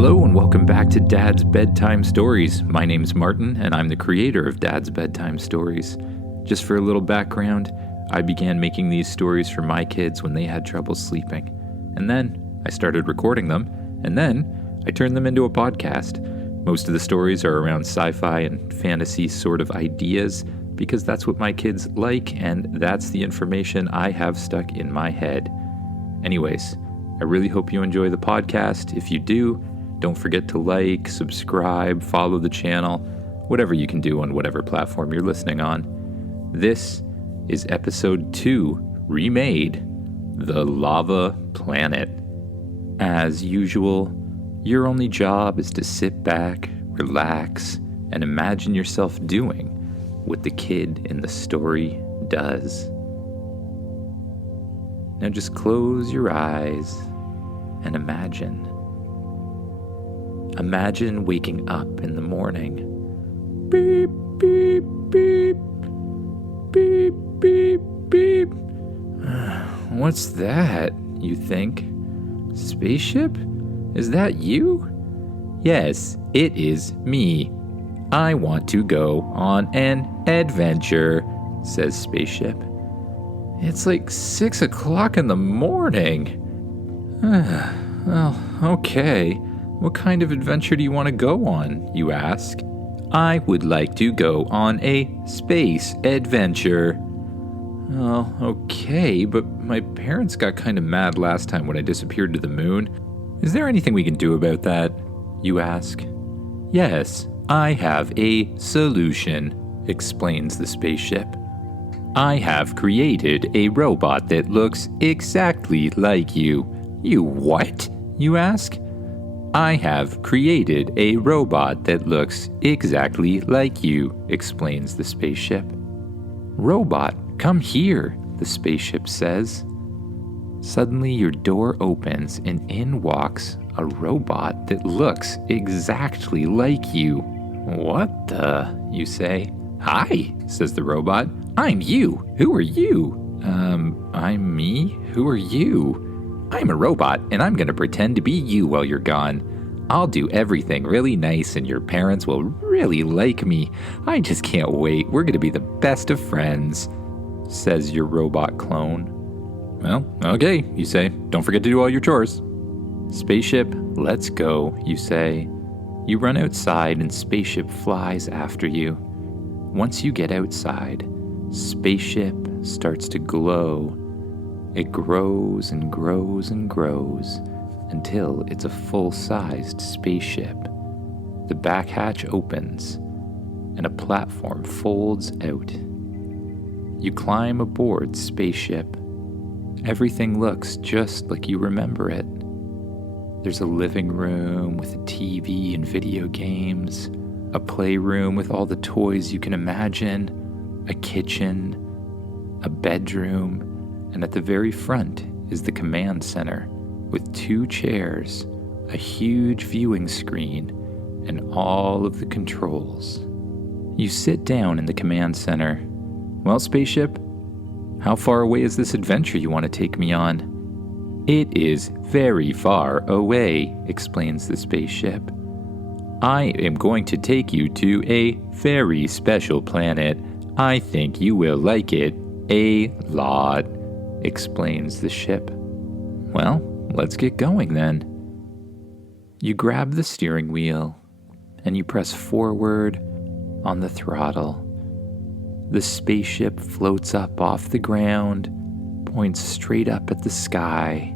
Hello and welcome back to Dad's Bedtime Stories. My name's Martin and I'm the creator of Dad's Bedtime Stories. Just for a little background, I began making these stories for my kids when they had trouble sleeping. And then I started recording them, and then I turned them into a podcast. Most of the stories are around sci-fi and fantasy sort of ideas because that's what my kids like and that's the information I have stuck in my head. Anyways, I really hope you enjoy the podcast. If you do, don't forget to like, subscribe, follow the channel, whatever you can do on whatever platform you're listening on. This is episode 2, remade, The Lava Planet. As usual, your only job is to sit back, relax, and imagine yourself doing what the kid in the story does. Now just close your eyes and imagine. Imagine waking up in the morning. Beep, beep, beep. Beep, beep, beep. What's that, you think? Spaceship? Is that you? Yes, it is me. I want to go on an adventure, says Spaceship. It's like 6 o'clock in the morning. Well, okay. What kind of adventure do you want to go on, you ask? I would like to go on a space adventure. Well, okay, but my parents got kind of mad last time when I disappeared to the moon. Is there anything we can do about that, you ask? Yes, I have a solution, explains the spaceship. I have created a robot that looks exactly like you. You what, you ask? I have created a robot that looks exactly like you, explains the spaceship. Robot, come here, the spaceship says. Suddenly your door opens and in walks a robot that looks exactly like you. What the, you say. Hi, says the robot. I'm you. Who are you? I'm me? Who are you? I'm a robot, and I'm gonna pretend to be you while you're gone. I'll do everything really nice, and your parents will really like me. I just can't wait. We're gonna be the best of friends, says your robot clone. Well, okay, you say. Don't forget to do all your chores. Spaceship, let's go, you say. You run outside, and Spaceship flies after you. Once you get outside, Spaceship starts to glow. It grows and grows and grows until it's a full-sized spaceship. The back hatch opens and a platform folds out. You climb aboard Spaceship. Everything looks just like you remember it. There's a living room with a TV and video games, a playroom with all the toys you can imagine, a kitchen, a bedroom, and at the very front is the command center with 2 chairs, a huge viewing screen, and all of the controls. You sit down in the command center. Well, Spaceship, how far away is this adventure you want to take me on? It is very far away, explains the spaceship. I am going to take you to a very special planet. I think you will like it a lot, explains the ship. Well, let's get going then. You grab the steering wheel and you press forward on the throttle. The spaceship floats up off the ground, points straight up at the sky,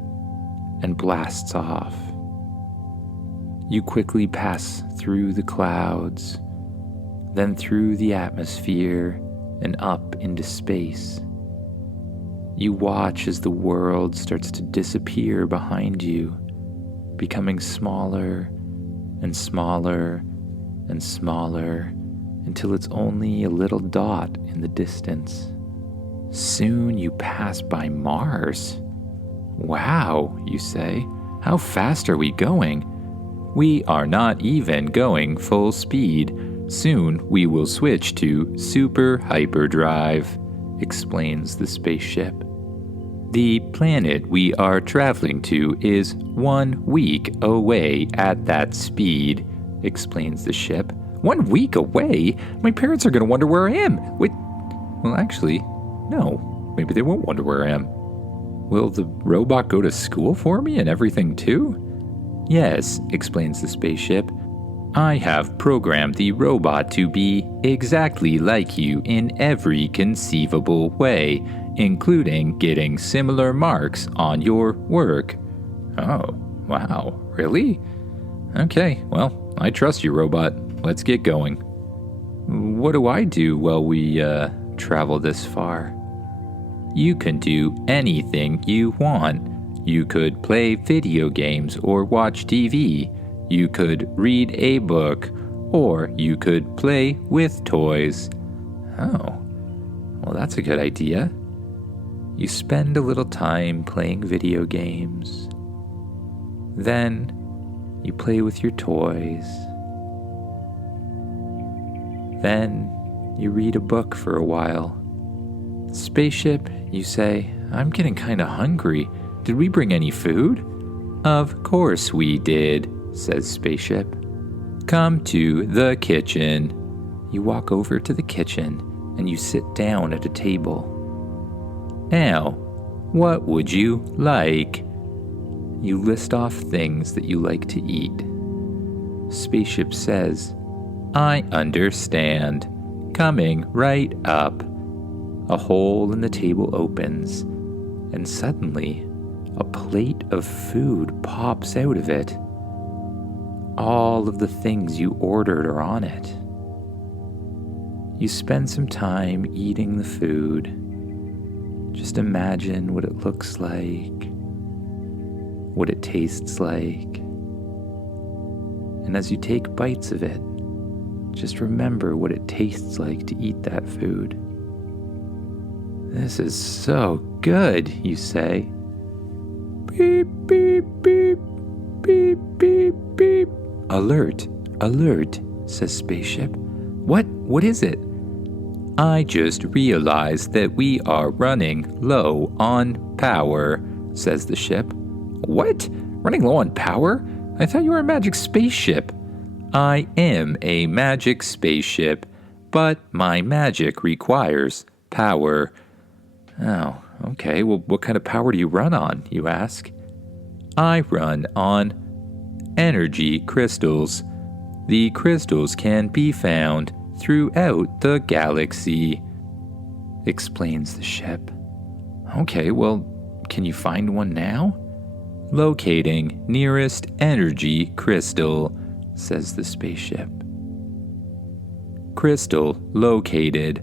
and blasts off. You quickly pass through the clouds, then through the atmosphere and up into space. You watch as the world starts to disappear behind you, becoming smaller and smaller and smaller until it's only a little dot in the distance. Soon you pass by Mars. Wow, you say. How fast are we going? We are not even going full speed. Soon we will switch to super hyperdrive, explains the spaceship. The planet we are traveling to is 1 week away at that speed, explains the ship. 1 week away? My parents are going to wonder where I am. Wait, well, actually, no. Maybe they won't wonder where I am. Will the robot go to school for me and everything too? Yes, explains the spaceship. I have programmed the robot to be exactly like you in every conceivable way, including getting similar marks on your work. Oh, wow, really? Okay, well, I trust you, robot. Let's get going. What do I do while we, travel this far? You can do anything you want. You could play video games or watch TV. You could read a book, or you could play with toys. Oh, well, that's a good idea. You spend a little time playing video games. Then you play with your toys. Then you read a book for a while. Spaceship, you say, I'm getting kinda hungry. Did we bring any food? Of course we did, says Spaceship. Come to the kitchen. You walk over to the kitchen and you sit down at a table. Now, what would you like? You list off things that you like to eat. Spaceship says, I understand. Coming right up. A hole in the table opens, and suddenly, a plate of food pops out of it. All of the things you ordered are on it. You spend some time eating the food. Just imagine what it looks like, what it tastes like. And as you take bites of it, just remember what it tastes like to eat that food. This is so good, you say. Beep, beep, beep, beep, beep, beep. Alert, alert, says Spaceship. What is it? I just realized that we are running low on power, says the ship. What? Running low on power? I thought you were a magic spaceship. I am a magic spaceship, but my magic requires power. Oh, okay. Well, what kind of power do you run on, you ask? I run on energy crystals. The crystals can be found throughout the galaxy, explains the ship. Okay, well, can you find one now? Locating nearest energy crystal, says the spaceship. Crystal located.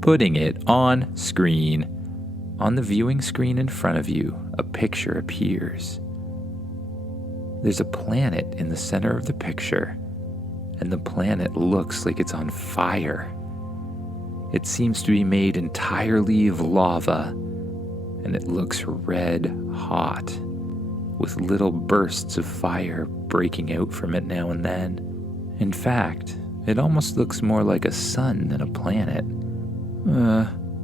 Putting it on screen. On the viewing screen in front of you, a picture appears. There's a planet in the center of the picture, and the planet looks like it's on fire. It seems to be made entirely of lava, and it looks red hot, with little bursts of fire breaking out from it now and then. In fact, it almost looks more like a sun than a planet.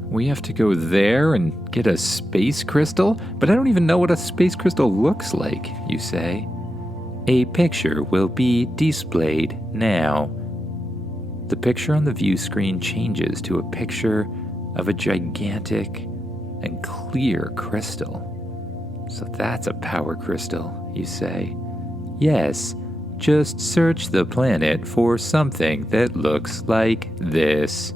We have to go there and get a space crystal? But I don't even know what a space crystal looks like, you say. A picture will be displayed now. The picture on the view screen changes to a picture of a gigantic and clear crystal. So that's a power crystal, you say. Yes, just search the planet for something that looks like this.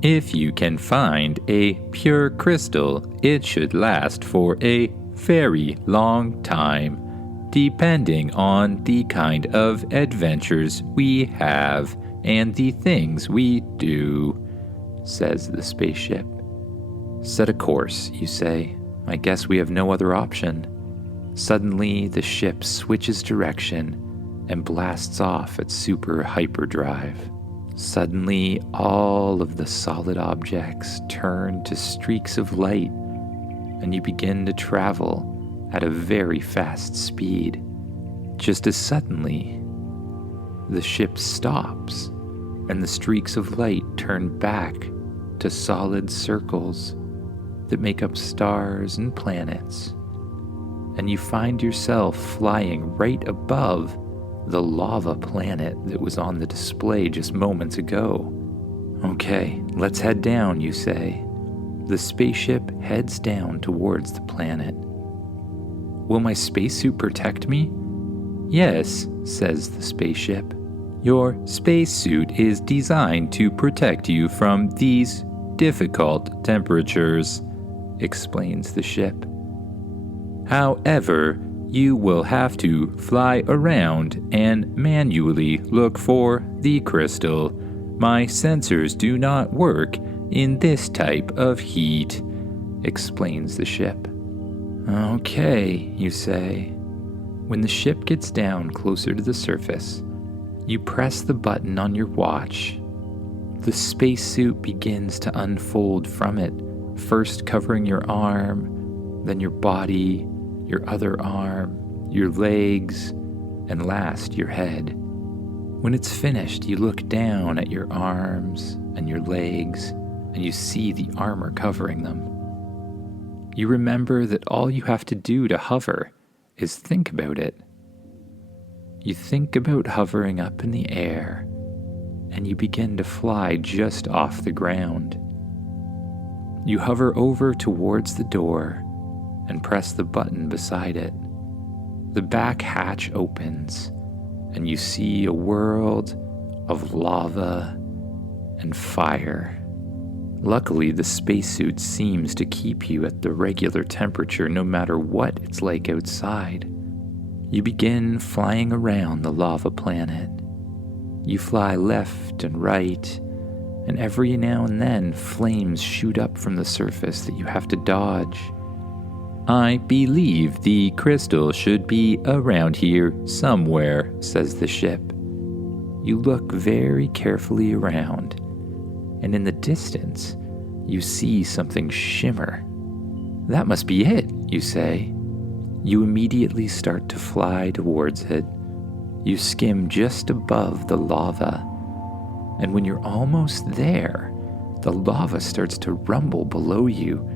If you can find a pure crystal, it should last for a very long time, depending on the kind of adventures we have and the things we do, says the spaceship. Set a course, you say. I guess we have no other option. Suddenly, the ship switches direction and blasts off at super hyperdrive. Suddenly, all of the solid objects turn to streaks of light, and you begin to travel at a very fast speed. Just as suddenly, the ship stops, and the streaks of light turn back to solid circles. that make up stars and planets. And you find yourself flying right above the lava planet that was on the display just moments ago. Okay, let's head down, you say. The spaceship heads down towards the planet. Will my spacesuit protect me? Yes, says the spaceship. Your spacesuit is designed to protect you from these difficult temperatures, explains the ship. However, you will have to fly around and manually look for the crystal. My sensors do not work in this type of heat, explains the ship. Okay, you say. When the ship gets down closer to the surface, you press the button on your watch. The spacesuit begins to unfold from it, first covering your arm, then your body, your other arm, your legs, and last your head. When it's finished, you look down at your arms and your legs, and you see the armor covering them. You remember that all you have to do to hover is think about it. You think about hovering up in the air, and you begin to fly just off the ground. You hover over towards the door and press the button beside it. The back hatch opens, and you see a world of lava and fire. Luckily, the spacesuit seems to keep you at the regular temperature no matter what it's like outside. You begin flying around the lava planet. You fly left and right, and every now and then flames shoot up from the surface that you have to dodge. I believe the crystal should be around here somewhere, says the ship. You look very carefully around, and in the distance, you see something shimmer. That must be it, you say. You immediately start to fly towards it. You skim just above the lava, and when you're almost there, the lava starts to rumble below you,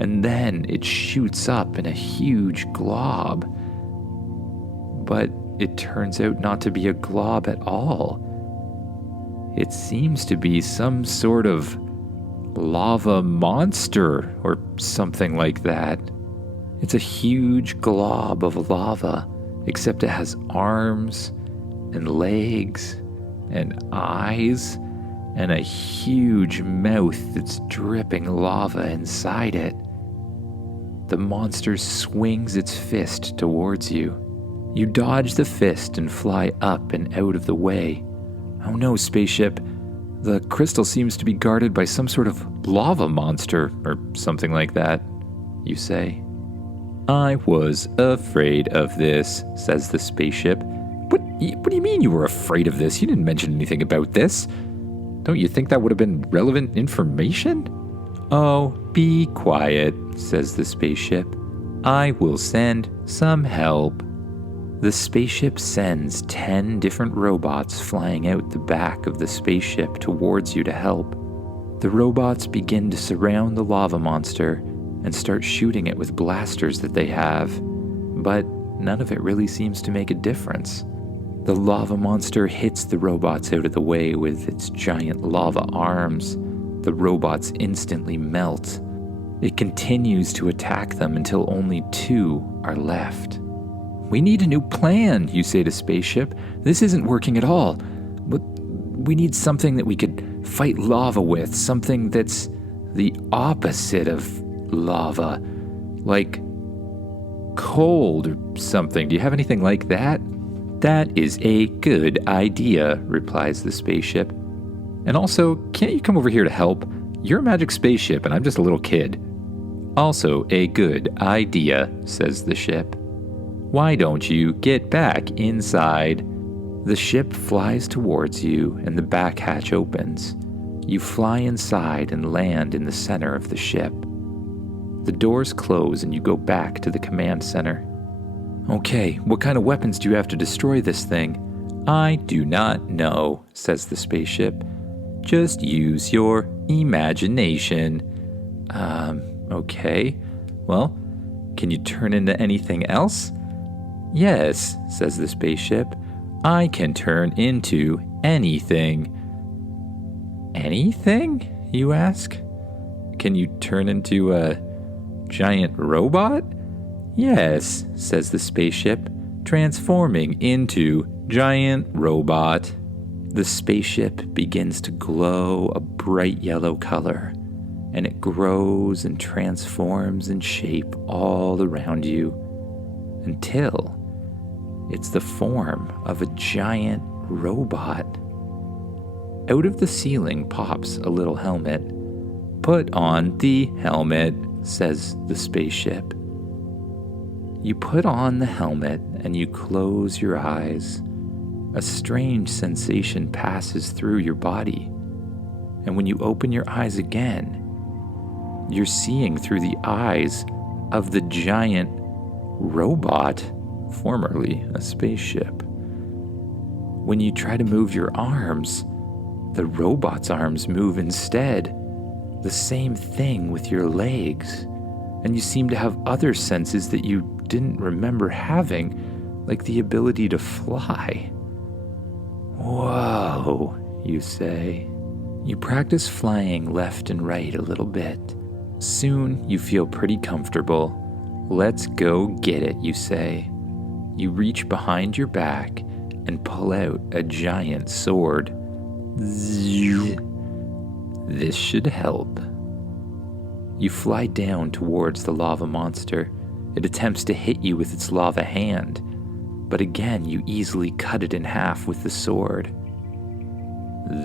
and then it shoots up in a huge glob. But it turns out not to be a glob at all. It seems to be some sort of lava monster or something like that. It's a huge glob of lava, except it has arms and legs and eyes and a huge mouth that's dripping lava inside it. The monster swings its fist towards you. You dodge the fist and fly up and out of the way. Oh no, spaceship. The crystal seems to be guarded by some sort of lava monster or something like that, you say. I was afraid of this, says the spaceship. What do you mean you were afraid of this? You didn't mention anything about this. Don't you think that would have been relevant information? Oh, be quiet, says the spaceship. I will send some help. The spaceship sends 10 different robots flying out the back of the spaceship towards you to help. The robots begin to surround the lava monster and start shooting it with blasters that they have, but none of it really seems to make a difference. The lava monster hits the robots out of the way with its giant lava arms. The robots instantly melt. It continues to attack them until only 2 are left. We need a new plan, you say to Spaceship. This isn't working at all. But we need something that we could fight lava with, something that's the opposite of lava, like cold or something. Do you have anything like that? That is a good idea, replies the spaceship. And also, can't you come over here to help? You're a magic spaceship and I'm just a little kid. Also a good idea, says the ship. Why don't you get back inside? The ship flies towards you and the back hatch opens. You fly inside and land in the center of the ship. The doors close and you go back to the command center. Okay, what kind of weapons do you have to destroy this thing? I do not know, says the spaceship. Just use your imagination. Okay. Well, can you turn into anything else? Yes, says the spaceship. I can turn into anything. Anything? You ask. Can you turn into a giant robot? Yes, says the spaceship, transforming into giant robot. The spaceship begins to glow a bright yellow color, and it grows and transforms in shape all around you until it's the form of a giant robot. Out of the ceiling pops a little helmet. Put on the helmet, says the spaceship. You put on the helmet and you close your eyes. A strange sensation passes through your body. And when you open your eyes again, you're seeing through the eyes of the giant robot, formerly a spaceship. When you try to move your arms, the robot's arms move instead. The same thing with your legs. And you seem to have other senses that you didn't remember having, like the ability to fly. Whoa, you say. You practice flying left and right a little bit. Soon you feel pretty comfortable. Let's go get it, you say. You reach behind your back and pull out a giant sword. Zzz. This should help. You fly down towards the lava monster. It attempts to hit you with its lava hand, but again you easily cut it in half with the sword.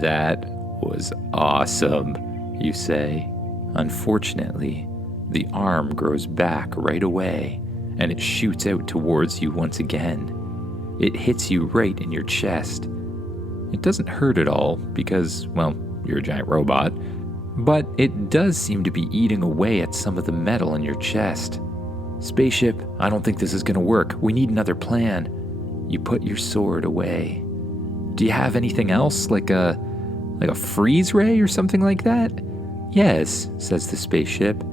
That was awesome, you say. Unfortunately, the arm grows back right away, and it shoots out towards you once again. It hits you right in your chest. It doesn't hurt at all because, well, you're a giant robot, but it does seem to be eating away at some of the metal in your chest. Spaceship, I don't think this is going to work. We need another plan. You put your sword away. Do you have anything else, like a freeze ray or something like that? Yes, says the spaceship,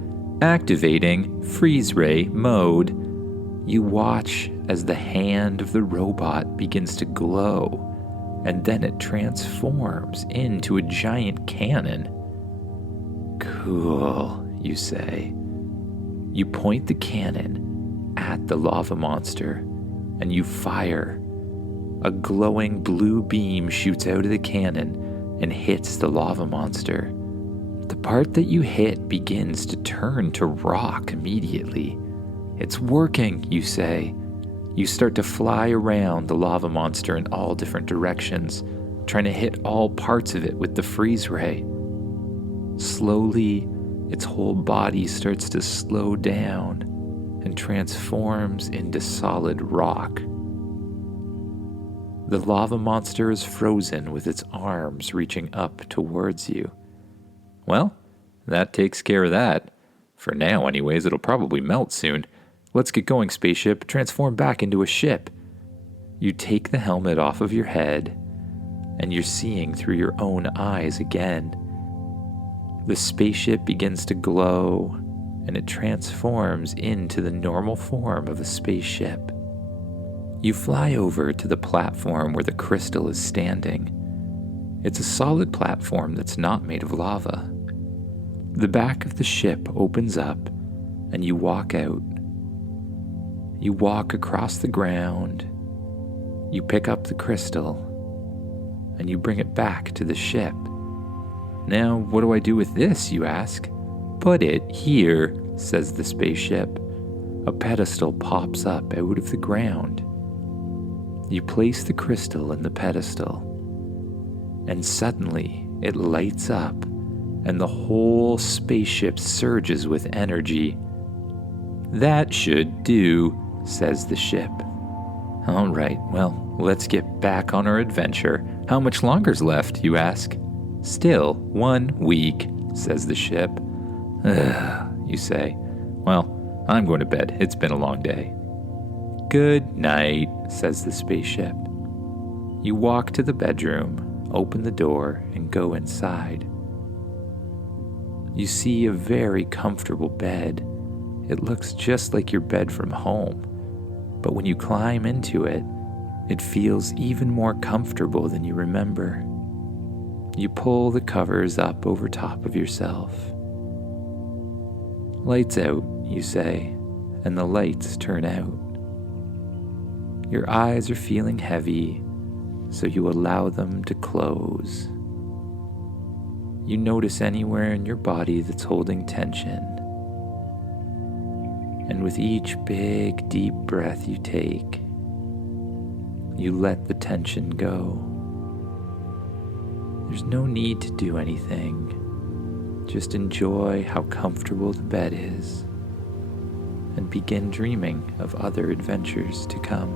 activating freeze ray mode. You watch as the hand of the robot begins to glow, and then it transforms into a giant cannon. Cool, you say. You point the cannon at the lava monster, and you fire. A glowing blue beam shoots out of the cannon and hits the lava monster. The part that you hit begins to turn to rock immediately. It's working, you say. You start to fly around the lava monster in all different directions, trying to hit all parts of it with the freeze ray. Slowly, its whole body starts to slow down and transforms into solid rock. The lava monster is frozen with its arms reaching up towards you. Well, that takes care of that. For now, anyways, it'll probably melt soon. Let's get going, spaceship. Transform back into a ship. You take the helmet off of your head, and you're seeing through your own eyes again. The spaceship begins to glow, and it transforms into the normal form of a spaceship. You fly over to the platform where the crystal is standing. It's a solid platform that's not made of lava. The back of the ship opens up, and you walk out. You walk across the ground. You pick up the crystal, and you bring it back to the ship. Now, what do I do with this, you ask? Put it here, says the spaceship. A pedestal pops up out of the ground. You place the crystal in the pedestal, and suddenly it lights up, and the whole spaceship surges with energy. That should do, says the ship. All right, well, let's get back on our adventure. How much longer's left, you ask? Still 1 week, says the ship. Ugh, you say. Well, I'm going to bed. It's been a long day. Good night, says the spaceship. You walk to the bedroom, open the door, and go inside. You see a very comfortable bed. It looks just like your bed from home, but when you climb into it, it feels even more comfortable than you remember. You pull the covers up over top of yourself. "Lights out," you say, and the lights turn out. Your eyes are feeling heavy, so you allow them to close. You notice anywhere in your body that's holding tension. And with each big, deep breath you take, you let the tension go. There's no need to do anything. Just enjoy how comfortable the bed is and begin dreaming of other adventures to come.